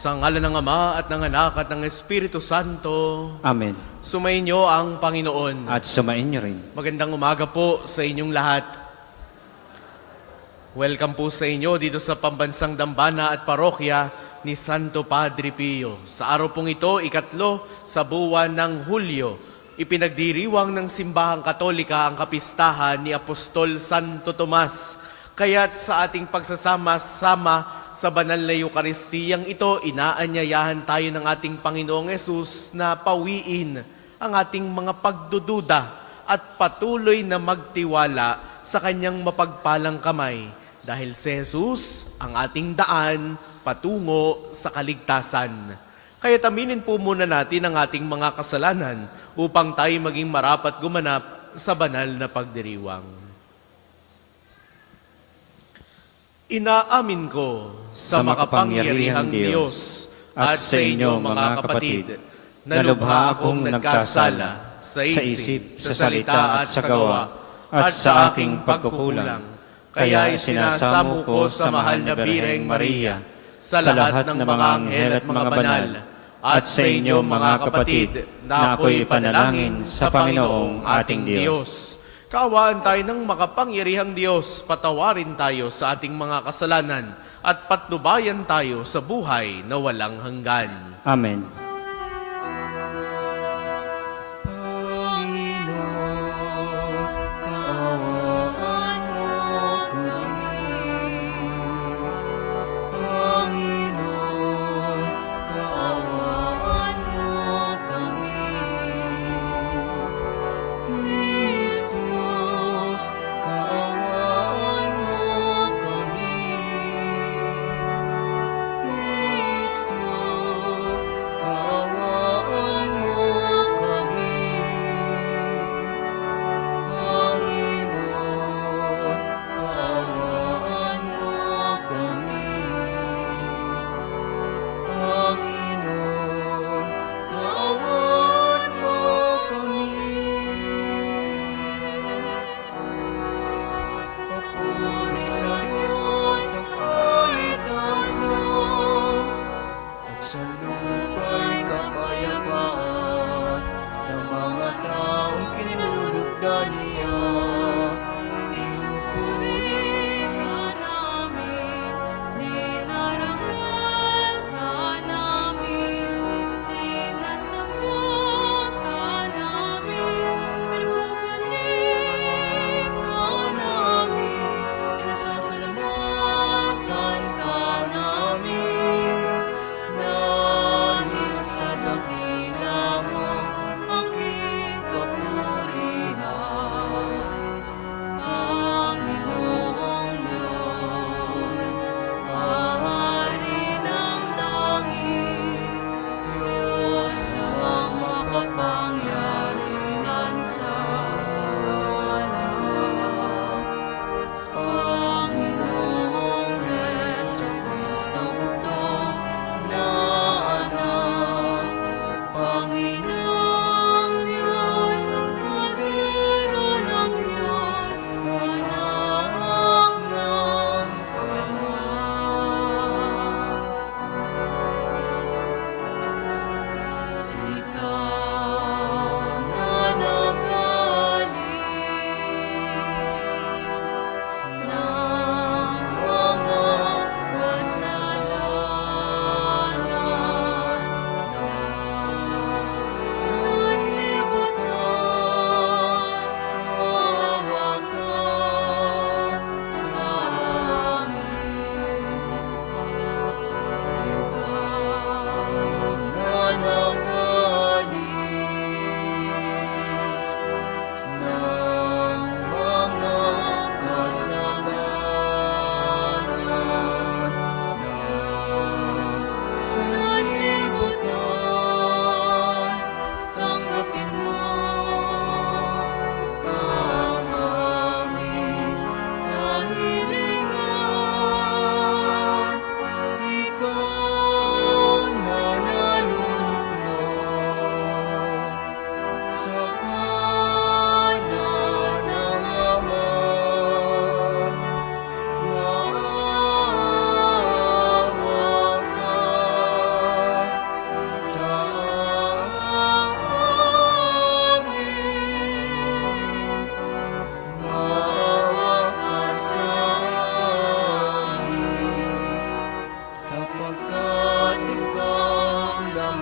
Sa ngalan ng Ama at ng Anak at ng Espiritu Santo. Amen. Sumainyo ang Panginoon. At sumainyo rin. Magandang umaga po sa inyong lahat. Welcome po sa inyo dito sa Pambansang Dambana at Parokya ni Santo Padre Pio. Sa araw pong ito, 3 sa buwan ng Hulyo, ipinagdiriwang ng Simbahang Katolika ang kapistahan ni Apostol Santo Tomas. Kaya't sa ating pagsasama-sama sa banal na Eukaristiyang ito, inaanyayahan tayo ng ating Panginoong Hesus na pawiin ang ating mga pagdududa at patuloy na magtiwala sa kanyang mapagpalang kamay. Dahil si Jesus ang ating daan patungo sa kaligtasan. Kaya aminin po muna natin ang ating mga kasalanan upang tayo maging marapat gumanap sa banal na pagdiriwang. Inaamin ko sa makapangyarihang Diyos at sa inyo mga kapatid na lubha akong nagkasala sa isip, sa salita at sa gawa at sa aking pagkukulang. Kaya isinasamo ko sa mahal na Birheng Maria, sa lahat ng mga anghel at mga banal, at sa inyo mga kapatid, na ako'y panalangin sa Panginoong ating Diyos. Kaawaan tayo ng makapangyarihang Diyos, patawarin tayo sa ating mga kasalanan, at patnubayan tayo sa buhay na walang hanggan. Amen.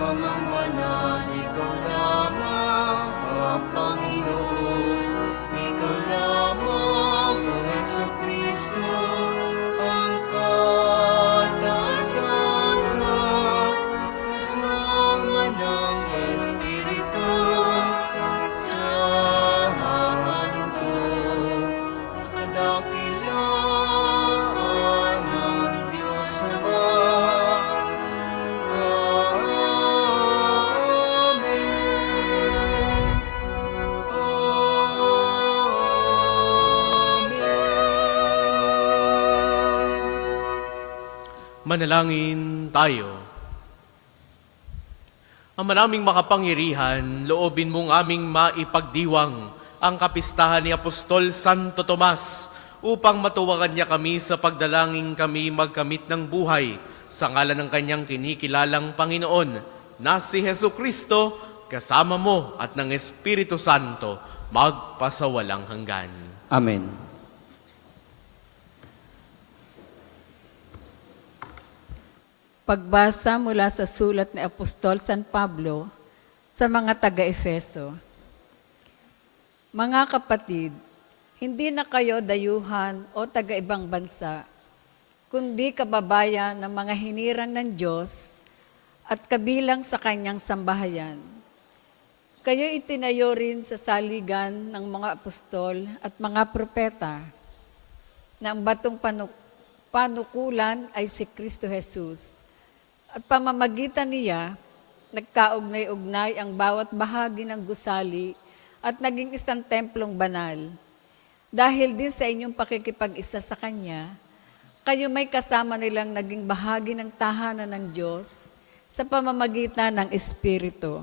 amang banal, ikaw lamang ang Panginoon. Ikaw lamang, O Jesucristo, ang kataas-taasan, kasama ng Espiritu sa handog, sa kadakilaan ng Diyos naman. Amen. Amen. Manalangin tayo. Ang maraming makapangyarihan, loobin mong aming maipagdiwang ang kapistahan ni Apostol Santo Tomas upang matuwagan niya kami sa pagdalangin kami magkamit ng buhay sa ngalan ng kanyang kinikilalang Panginoon na si Jesucristo, kasama mo at ng Espiritu Santo, magpasawalang hanggan. Amen. Pagbasa mula sa sulat ni Apostol San Pablo sa mga taga-Efeso. Mga kapatid, hindi na kayo dayuhan o taga-ibang bansa, kundi kababayan ng mga hinirang ng Diyos at kabilang sa kanyang sambahayan. Kayo itinayo rin sa saligan ng mga apostol at mga propeta na ang batong panukulan ay si Kristo Jesus. At pamamagitan niya, nagkaugnay-ugnay ang bawat bahagi ng gusali at naging isang templong banal. Dahil din sa inyong pakikipag-isa sa Kanya, kayo may kasama nilang naging bahagi ng tahanan ng Diyos sa pamamagitan ng Espiritu.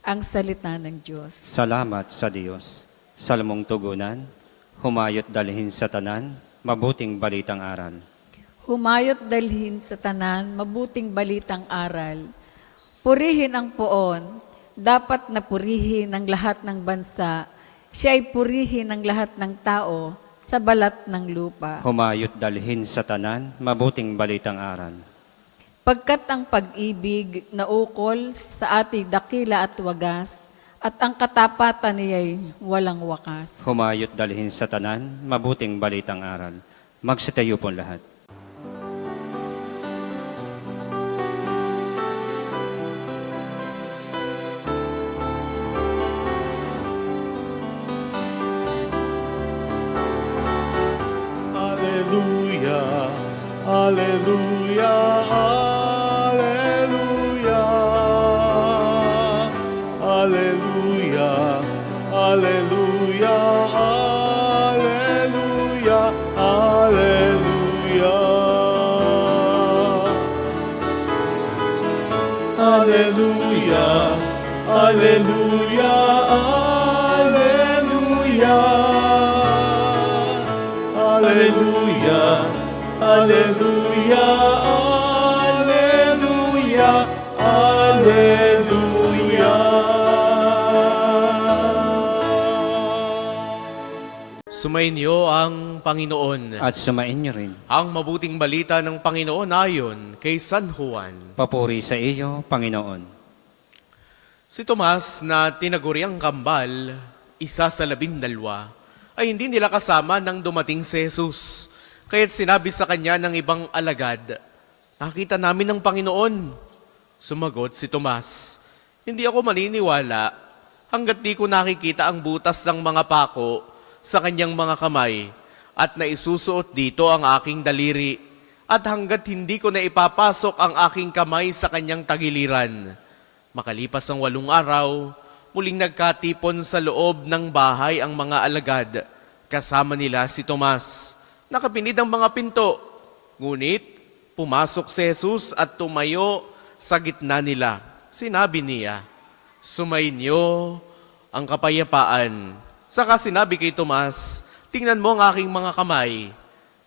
Ang salita ng Diyos. Salamat sa Diyos. Salmong tugunan, humayot dalhin sa tanan, mabuting balitang aral. Humayot dalhin sa tanan, mabuting balitang aral. Purihin ang poon, dapat na purihin ng lahat ng bansa. Siya ay purihin ng lahat ng tao sa balat ng lupa. Humayot dalhin sa tanan, mabuting balitang aral. Pagkat ang pag-ibig na ukol sa ating dakila at wagas, at ang katapatan niya'y walang wakas. Humayot dalhin sa tanan, mabuting balitang aral. Magsitayo po lahat. Alleluia, alleluia, alleluia, alleluia, alleluia, alleluia, alleluia, alleluia, alleluia. Alleluia, alleluia, alleluia, alleluia. Sumainyo ang Panginoon. At sumain niyo rin. Ang mabuting balita ng Panginoon ayon kay San Juan. Papuri sa iyo, Panginoon. Si Tomas na tinaguriang kambal, isa sa 12, ay hindi nila kasama nang dumating si Jesus. Kaya't sinabi sa kanya ng ibang alagad, "Nakita namin ang Panginoon." Sumagot si Tomas, "Hindi ako maniniwala hanggat di ko nakikita ang butas ng mga pako sa kanyang mga kamay at naisusuot dito ang aking daliri at hanggat hindi ko na ipapasok ang aking kamay sa kanyang tagiliran." Makalipas ang 8 araw, muling nagkatipon sa loob ng bahay ang mga alagad. Kasama nila si Tomas. Nakapinid ang mga pinto. Ngunit, pumasok si Jesus at tumayo sa gitna nila. Sinabi niya, "Sumainyo ang kapayapaan." Saka sinabi kay Tomas, "Tingnan mo ang aking mga kamay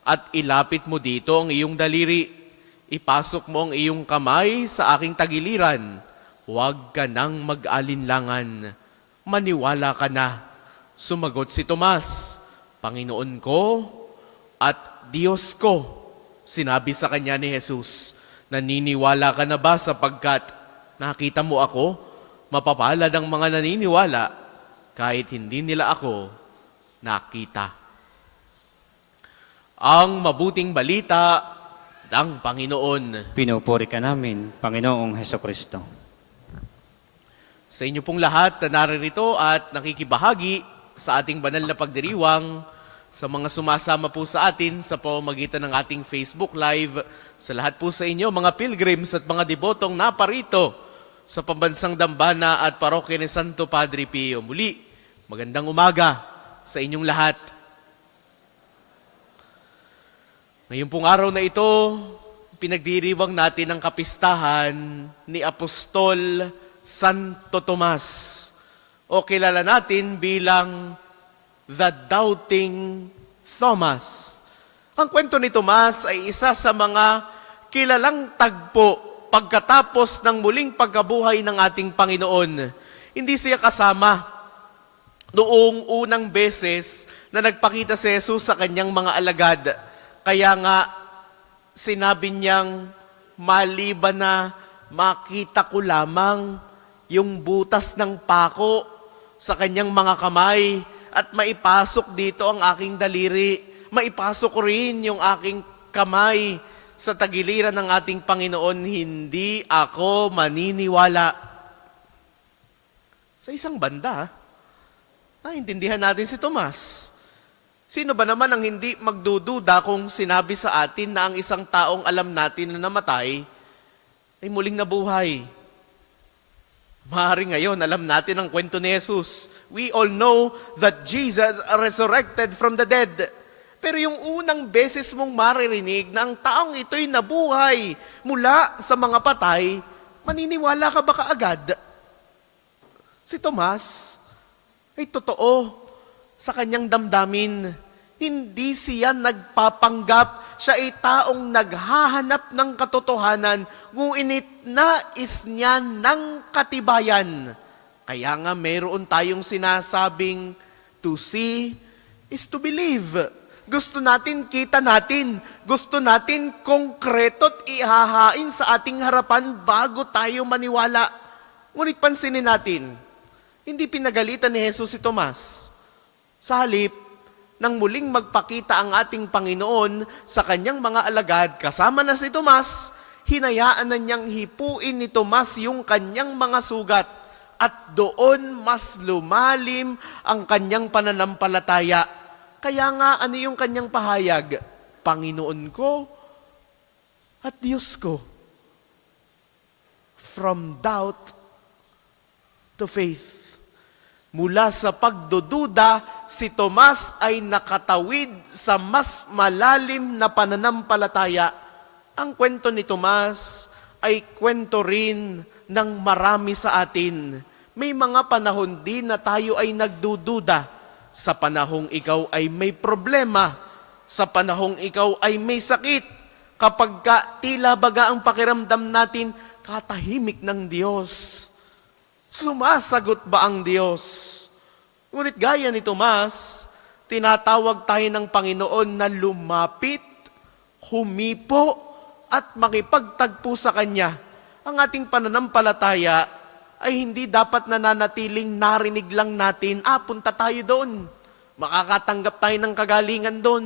at ilapit mo dito ang iyong daliri. Ipasok mo ang iyong kamay sa aking tagiliran. Huwag ka nang mag-alinlangan. Maniwala ka na." Sumagot si Tomas, "Panginoon ko at Diyos ko." Sinabi sa kanya ni Jesus, "Naniniwala ka na ba sapagkat nakita mo ako, mapapalad ang mga naniniwala kahit hindi nila ako nakita. Ang mabuting balita ng Panginoon. Pinupuri ka namin, Panginoong Heso Kristo. Sa inyo pong lahat na naririto at nakikibahagi sa ating banal na pagdiriwang, sa mga sumasama po sa atin sa pamamagitan ng ating Facebook Live, sa lahat po sa inyo, mga pilgrims at mga debotong naparito sa Pambansang Dambana at Parokya ni Santo Padre Pio. Muli, magandang umaga sa inyong lahat. Ngayong pong araw na ito, pinagdiriwang natin ang kapistahan ni Apostol Santo Tomas, o kilala natin bilang The Doubting Thomas. Ang kwento ni Tomas ay isa sa mga kilalang tagpo pagkatapos ng muling pagkabuhay ng ating Panginoon. Hindi siya kasama noong unang beses na nagpakita si Jesus sa kanyang mga alagad. Kaya nga, sinabi niyang, maliban na makita ko lamang yung butas ng pako sa kanyang mga kamay at maipasok dito ang aking daliri, maipasok ko rin yung aking kamay sa tagiliran ng ating Panginoon, hindi ako maniniwala. Sa isang banda, naintindihan natin si Tomas. Sino ba naman ang hindi magdududa kung sinabi sa atin na ang isang taong alam natin na namatay ay muling nabuhay? Maaari ngayon, alam natin ang kwento ni Jesus. We all know that Jesus resurrected from the dead. Pero yung unang beses mong maririnig na ang taong ito'y nabuhay mula sa mga patay, maniniwala ka ba kaagad? Si Tomas ay totoo sa kanyang damdamin. Hindi siya nagpapanggap. Siya ay taong naghahanap ng katotohanan, ngunit nais niya ng katibayan. Kaya nga meron tayong sinasabing, to see is to believe. Gusto natin, kita natin. Gusto natin konkreto't ihahain sa ating harapan bago tayo maniwala. Ngunit pansinin natin, hindi pinagalitan ni Jesus si Tomas. Sa halip, nang muling magpakita ang ating Panginoon sa kanyang mga alagad, kasama na si Tomas, hinayaan na niyang hipuin ni Tomas yung kanyang mga sugat at doon mas lumalim ang kanyang pananampalataya. Kaya nga, ano yung kanyang pahayag? Panginoon ko at Diyos ko. From doubt to faith. Mula sa pagdududa, si Tomas ay nakatawid sa mas malalim na pananampalataya. Ang kwento ni Tomas ay kwento rin ng marami sa atin. May mga panahon din na tayo ay nagdududa. Sa panahong ikaw ay may problema. Sa panahong ikaw ay may sakit. Kapag tila baga ang pakiramdam natin, katahimik ng Diyos. Sumasagot ba ang Diyos? Ngunit gaya ni Tomas, tinatawag tayo ng Panginoon na lumapit, humipo, at makipagtagpo sa Kanya. Ang ating pananampalataya ay hindi dapat nananatiling narinig lang natin, punta tayo doon. Makakatanggap tayo ng kagalingan doon.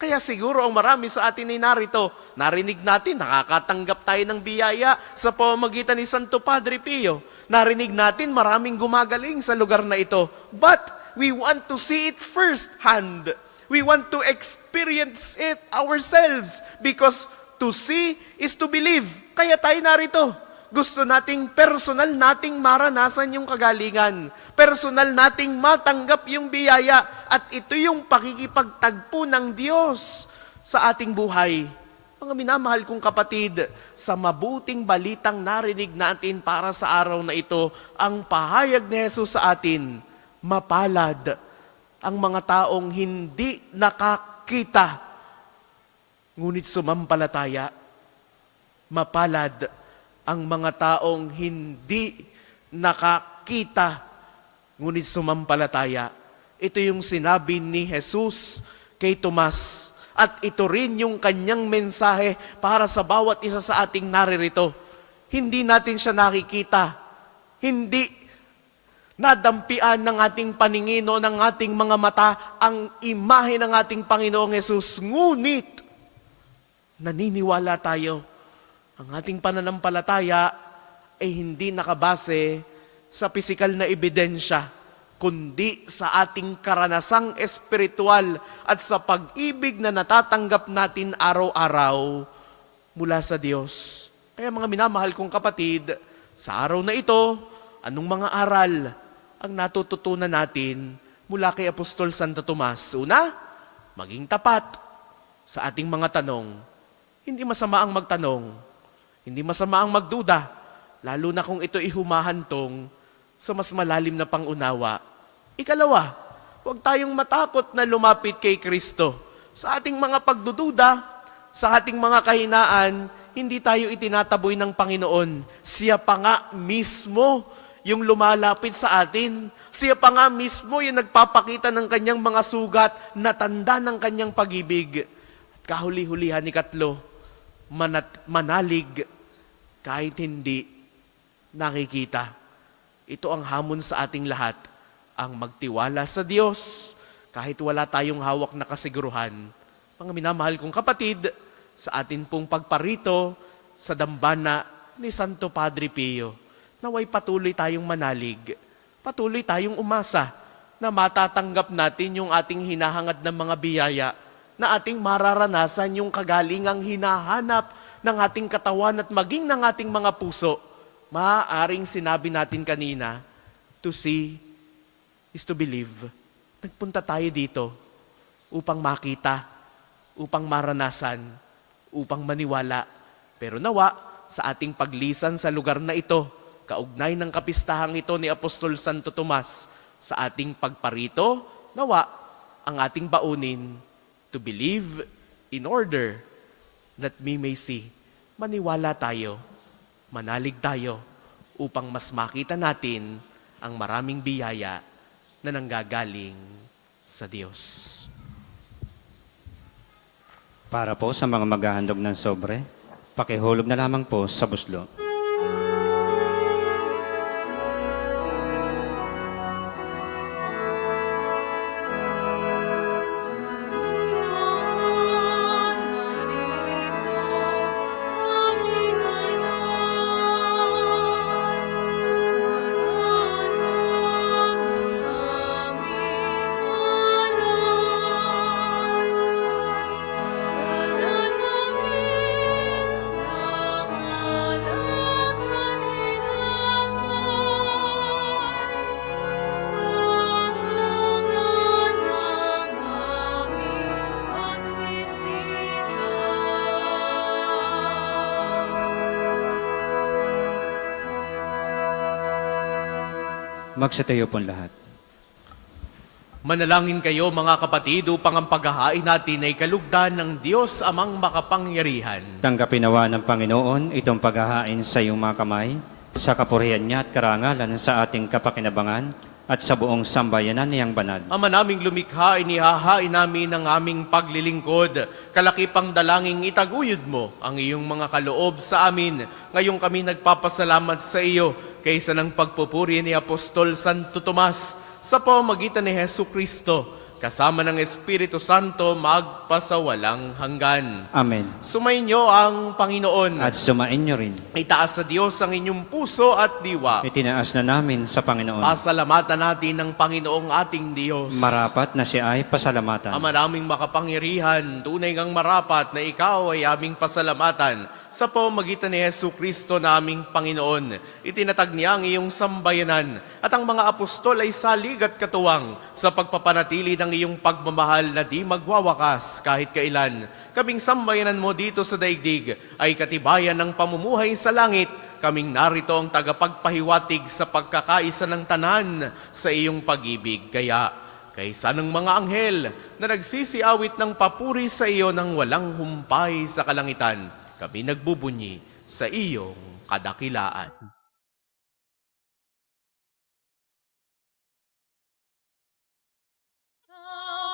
Kaya siguro ang marami sa atin ay narito, narinig natin, nakakatanggap tayo ng biyaya sa pamamagitan ni Santo Padre Pio. Narinig natin, maraming gumagaling sa lugar na ito. But we want to see it firsthand. We want to experience it ourselves because to see is to believe. Kaya tayo narito. Gusto nating personal nating maranasan yung kagalingan. Personal nating matanggap yung biyaya. At ito yung pakikipagtagpo ng Diyos sa ating buhay. Mga minamahal kong kapatid, sa mabuting balitang narinig natin para sa araw na ito, ang pahayag ni Jesus sa atin, mapalad ang mga taong hindi nakakita, ngunit sumampalataya. Mapalad ang mga taong hindi nakakita, ngunit sumampalataya. Ito yung sinabi ni Jesus kay Tomas. At ito rin yung kanyang mensahe para sa bawat isa sa ating naririto. Hindi natin siya nakikita. Hindi nadampian ng ating paningin o ng ating mga mata ang imahe ng ating Panginoong Yesus. Ngunit, naniniwala tayo. Ang ating pananampalataya ay hindi nakabase sa pisikal na ebidensya, kundi sa ating karanasang espiritual at sa pag-ibig na natatanggap natin araw-araw mula sa Diyos. Kaya mga minamahal kong kapatid, sa araw na ito, anong mga aral ang natututunan natin mula kay Apostol Santo Tomas? Una, maging tapat sa ating mga tanong. Hindi masama ang magtanong. Hindi masama ang magduda, lalo na kung ito ihumahantong sa mas malalim na pangunawa. Ikalawa, huwag tayong matakot na lumapit kay Kristo. Sa ating mga pagdududa, sa ating mga kahinaan, hindi tayo itinataboy ng Panginoon. Siya pa nga mismo yung lumalapit sa atin. Siya pa nga mismo yung nagpapakita ng kanyang mga sugat na tanda ng kanyang pag-ibig. Kahuli-hulihan, ikatlo, manalig kahit hindi nakikita. Ito ang hamon sa ating lahat, ang magtiwala sa Diyos kahit wala tayong hawak na kasiguruhan. Mga minamahal kong kapatid, sa atin pong pagparito sa dambana ni Santo Padre Pio, naway patuloy tayong manalig, patuloy tayong umasa na matatanggap natin yung ating hinahangad ng mga biyaya, na ating mararanasan yung kagalingang hinahanap ng ating katawan at maging ng ating mga puso. Maaaring sinabi natin kanina, to see is to believe. Nagpunta tayo dito upang makita, upang maranasan, upang maniwala. Pero nawa, sa ating paglisan sa lugar na ito, kaugnay ng kapistahang ito ni Apostol Santo Tomas, sa ating pagparito, nawa, ang ating baunin, to believe in order that we may see. Maniwala tayo, manalig tayo, upang mas makita natin ang maraming biyaya na nanggagaling sa Diyos. Para po sa mga maghahandog ng sobre, pakihulog na lamang po sa buslo. Naririto kami ngayon, naratag ng aming alay. Dala namin ang alak at tinapay, labangan ng aming pagsisita. Magsitayo po lahat. Manalangin kayo mga kapatid upang ang paghahain natin ay kalugdan ng Diyos amang makapangyarihan. Tanggapin nawa ng Panginoon itong paghahain sa iyong mga kamay, sa kapurihan niya at karangalan sa ating kapakinabangan at sa buong sambayanan niyang banal. Ama naming lumikha, inihahain namin ang aming paglilingkod. Kalakipang dalangin itaguyod mo ang iyong mga kaloob sa amin. Ngayong kami nagpapasalamat sa iyo kaysa ng pagpupuri ni Apostol Santo Tomas sa pamamagitan ni Hesu Kristo, kasama ng Espiritu Santo magpasawalang hanggan. Amen. Sumainyo ang Panginoon. At sumain niyo rin. Itaas sa Diyos ang inyong puso at diwa. Itinaas na namin sa Panginoon. Pasalamatan natin ng Panginoong ating Diyos. Marapat na siya ay pasalamatan. Ama naming makapangyarihan, tunay ngang marapat na ikaw ay aming pasalamatan sa pamamagitan ni Hesu Kristo na aming Panginoon. Itinatag niya ang iyong sambayanan at ang mga apostol ay salig at katuwang sa pagpapanatili ng iyong pagmamahal na di magwawakas kahit kailan. Kaming sambayanan mo dito sa daigdig ay katibayan ng pamumuhay sa langit. Kaming narito ang tagapagpahiwatig sa pagkakaisa ng tanan sa iyong pag-ibig. Kaya, kaysa ng mga anghel na nagsisiawit ng papuri sa iyo ng walang humpay sa kalangitan, kami nagbubunyi sa iyong kadakilaan.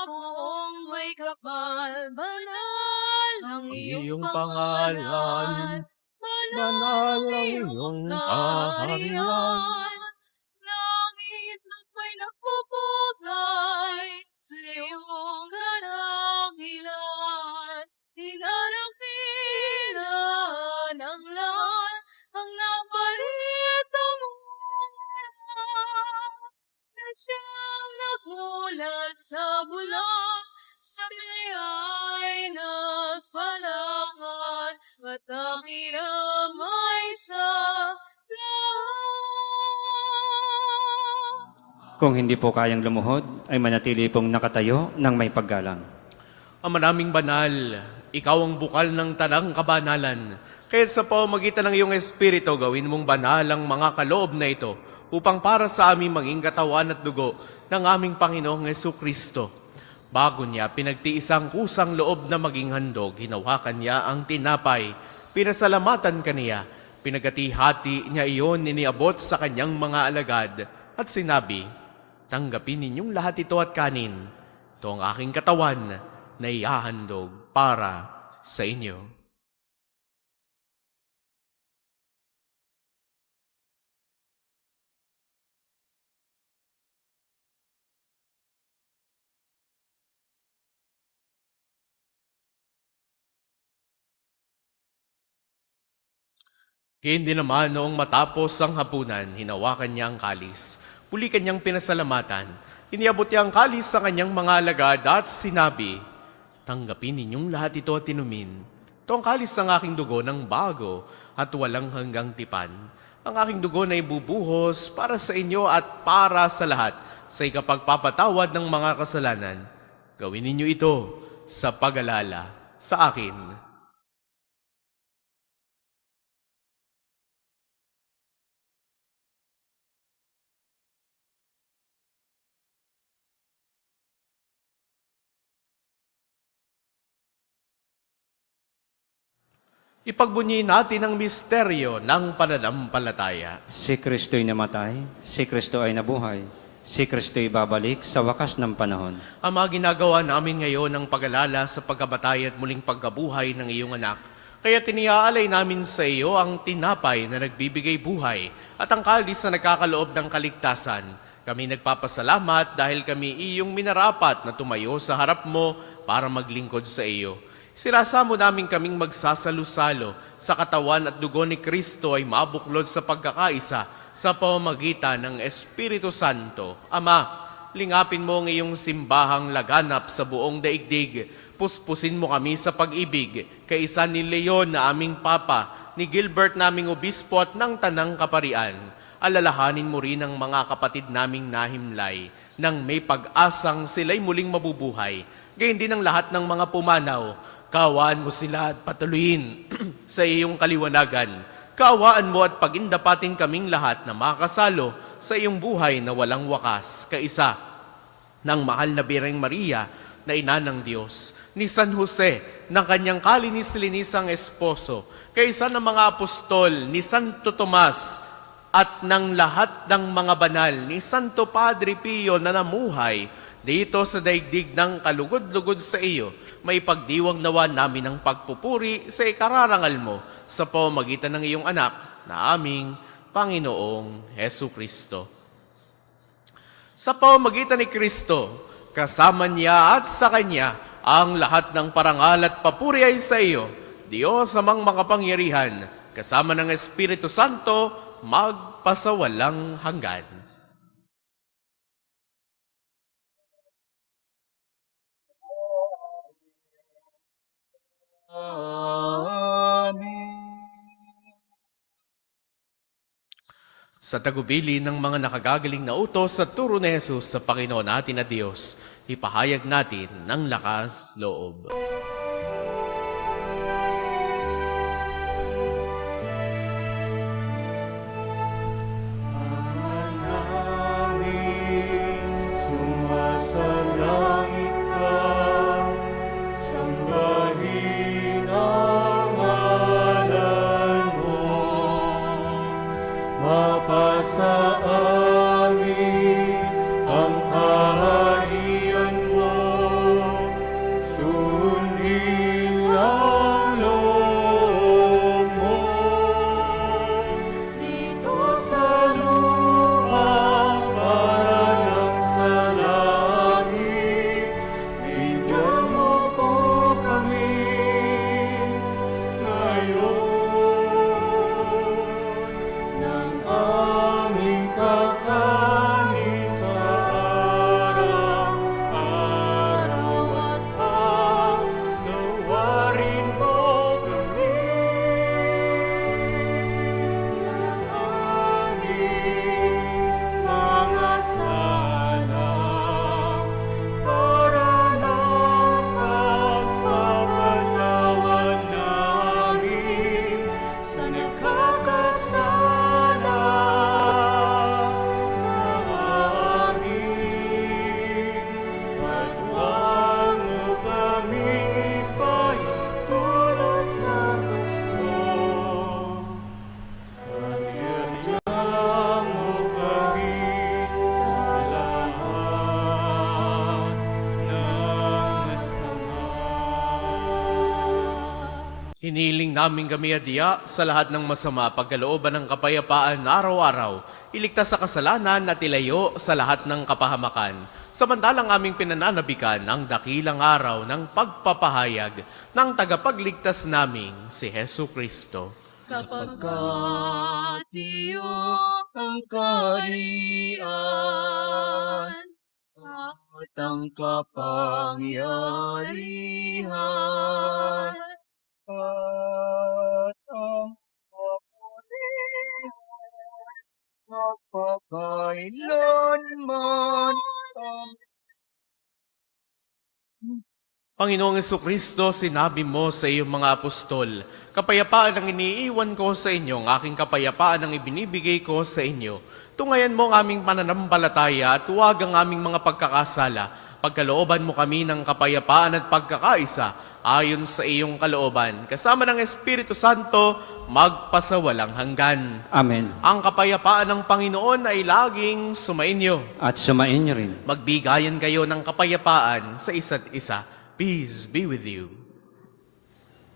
Poong may kapal, banal ang iyong Iyong pangalan, pangalan, banal ang iyong kaharian. Langit lupa'y nagpupugay sa iyong karangilan. Dinarapila ng lahat ang naparito mong anak. Na siyang nagulat sa bulan, sa biyay nagpalangan, at nakiramay sa lahat. Kung hindi po kayang lumuhod, ay manatili pong nakatayo ng may paggalang. Ama naming banal, ikaw ang bukal ng tanang kabanalan. Kaya't sa pamamagitan ng iyong Espiritu, gawin mong banal ang mga kaloob na ito upang para sa aming maging katawan at dugo ng aming Panginoong Jesucristo. Bago niya pinagtiis ang kusang loob na maging handog, hinawakan niya ang tinapay, pinasalamatan kaniya, pinagati-hati niya iyon iniabot sa kanyang mga alagad at sinabi, tanggapin ninyong lahat ito at kanin. Ito ang aking katawan na ihahandog para sa inyo. Hindi naman noong matapos ang hapunan, hinawakan niya ang kalis. Muli kanyang pinasalamatan. Iniabot niya ang kalis sa kanyang mga alagad at sinabi, tanggapin ninyong lahat ito at inumin. Ito ang kalis ng aking dugo ng bago at walang hanggang tipan. Ang aking dugo na ibubuhos para sa inyo at para sa lahat sa ikapagpapatawad ng mga kasalanan. Gawin ninyo ito sa pag-alala sa akin. Ipagbunyi natin ang misteryo ng pananampalataya. Si Kristo'y namatay, si Kristo ay nabuhay, si Kristo'y babalik sa wakas ng panahon. Ang mga ginagawa namin ngayon ang pag-alala sa pagkabatay at muling pagkabuhay ng iyong anak. Kaya tiniaalay namin sa iyo ang tinapay na nagbibigay buhay at ang kalis na nagkakaloob ng kaligtasan. Kami nagpapasalamat dahil kami iyong minarapat na tumayo sa harap mo para maglingkod sa iyo. Sinasamo namin kaming magsasalo-salo sa katawan at dugo ni Kristo ay mabuklod sa pagkakaisa sa pamamagitan ng Espiritu Santo. Ama, lingapin mo ang iyong simbahang laganap sa buong daigdig. Puspusin mo kami sa pag-ibig, kaisa ni Leon na aming Papa, ni Gilbert naming Obispo at ng Tanang Kaparian. Alalahanin mo rin ang mga kapatid naming nahimlay, nang may pag-asang sila'y muling mabubuhay. Gayon din ang lahat ng mga pumanaw. Kaawaan mo sila at patuloyin sa iyong kaliwanagan. Kaawaan mo at pagindapatin kaming lahat na makasalo sa iyong buhay na walang wakas, kaisa ng mahal na Birheng Maria na ina ng Diyos, ni San Jose ng kanyang kalinis-linisang esposo, kaisa ng mga apostol, ni Santo Tomas at ng lahat ng mga banal, ni Santo Padre Pio na namuhay dito sa daigdig ng kalugod-lugod sa iyo. May pagdiwang nawa namin ang pagpupuri sa ikararangal mo sa pamamagitan ng iyong anak na aming Panginoong Jesucristo. Sa pamamagitan ni Kristo, kasama niya at sa Kanya, ang lahat ng parangal at papuri ay sa iyo, Diyos amang makapangyarihan, kasama ng Espiritu Santo, magpasawalang hanggan. Sa tagubili ng mga nakagagaling na utos sa turo ni Jesus sa Panginoon natin na Diyos, ipahayag natin ng lakas loob. Namin sumasalangit ka, sambahin ang ngalan mo, mapasa amin ang kaharian mo, sundin ang loob mo. namin kami adya sa lahat ng masama pagkalooban ng kapayapaan araw-araw, iligtas sa kasalanan at ilayo sa lahat ng kapahamakan. Samantalang aming pinananabikan ang dakilang araw ng pagpapahayag ng tagapagligtas naming si Hesu Kristo. Sapagkat iyo ang kaharian at ang kapangyarihan At ang kapulihan magpakailanman. Panginoong Kristo, sinabi mo sa iyong mga apostol, kapayapaan ang iniiwan ko sa inyo, ang aking kapayapaan ang ibinibigay ko sa inyo. Tungayan mo ang aming pananampalataya at huwag ang aming mga pagkakasala. Pagkalooban mo kami ng kapayapaan at pagkakaisa ayon sa iyong kalooban. Kasama ng Espiritu Santo, magpasawalang hanggan. Amen. Ang kapayapaan ng Panginoon ay laging sumainyo. At sumain niyo rin. Magbigayan kayo ng kapayapaan sa isa't isa. Peace be with you.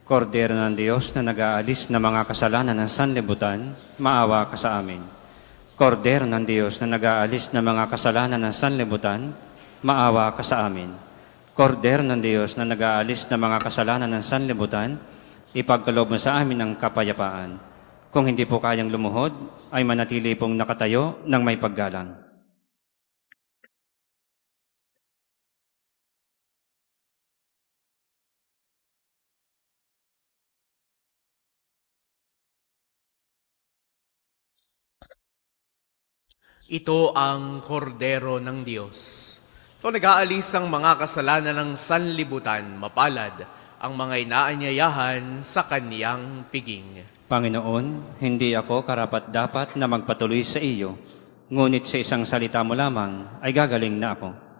Kordero ng Diyos na nag-aalis ng mga kasalanan ng sanlibutan, maawa ka sa amin. Kordero ng Diyos na nag-aalis ng mga kasalanan ng sanlibutan, maawa ka sa amin. Kordero ng Diyos na nag-aalis ng mga kasalanan ng sanlibutan, ipagkaloob mo sa amin ang kapayapaan. Kung hindi po kayang lumuhod, ay manatili pong nakatayo ng may paggalang. Ito ang kordero ng Diyos. Ito nag-aalis ang mga kasalanan ng sanlibutan, mapalad ang mga inaanyayahan sa kaniyang piging. Panginoon, hindi ako karapat-dapat na magpatuloy sa iyo, ngunit sa isang salita mo lamang ay gagaling na ako.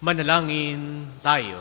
Manalangin tayo.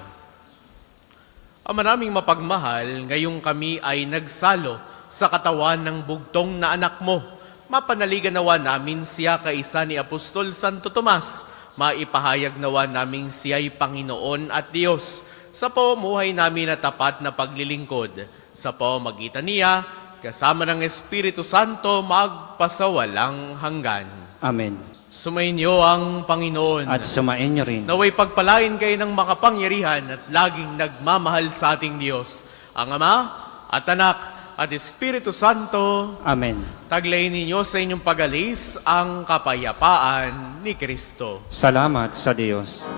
Ama naming mapagmahal, ngayong kami ay nagsalo sa katawan ng bugtong na anak mo. Mapanaligan nawa namin siya kaisa ni Apostol Santo Tomas. Maipahayag nawa namin siya'y Panginoon at Diyos sa pamumuhay namin na tapat na paglilingkod. Sa pamamagitan niya, kasama ng Espiritu Santo, magpasawalang hanggan. Amen. Sumainyo ang Panginoon. At sumainyo rin. Naway pagpalain kayo ng makapangyarihan at laging nagmamahal sa ating Diyos, ang Ama at Anak at Espiritu Santo. Amen. Taglayin ninyo sa inyong pag-alis ang kapayapaan ni Kristo. Salamat sa Diyos.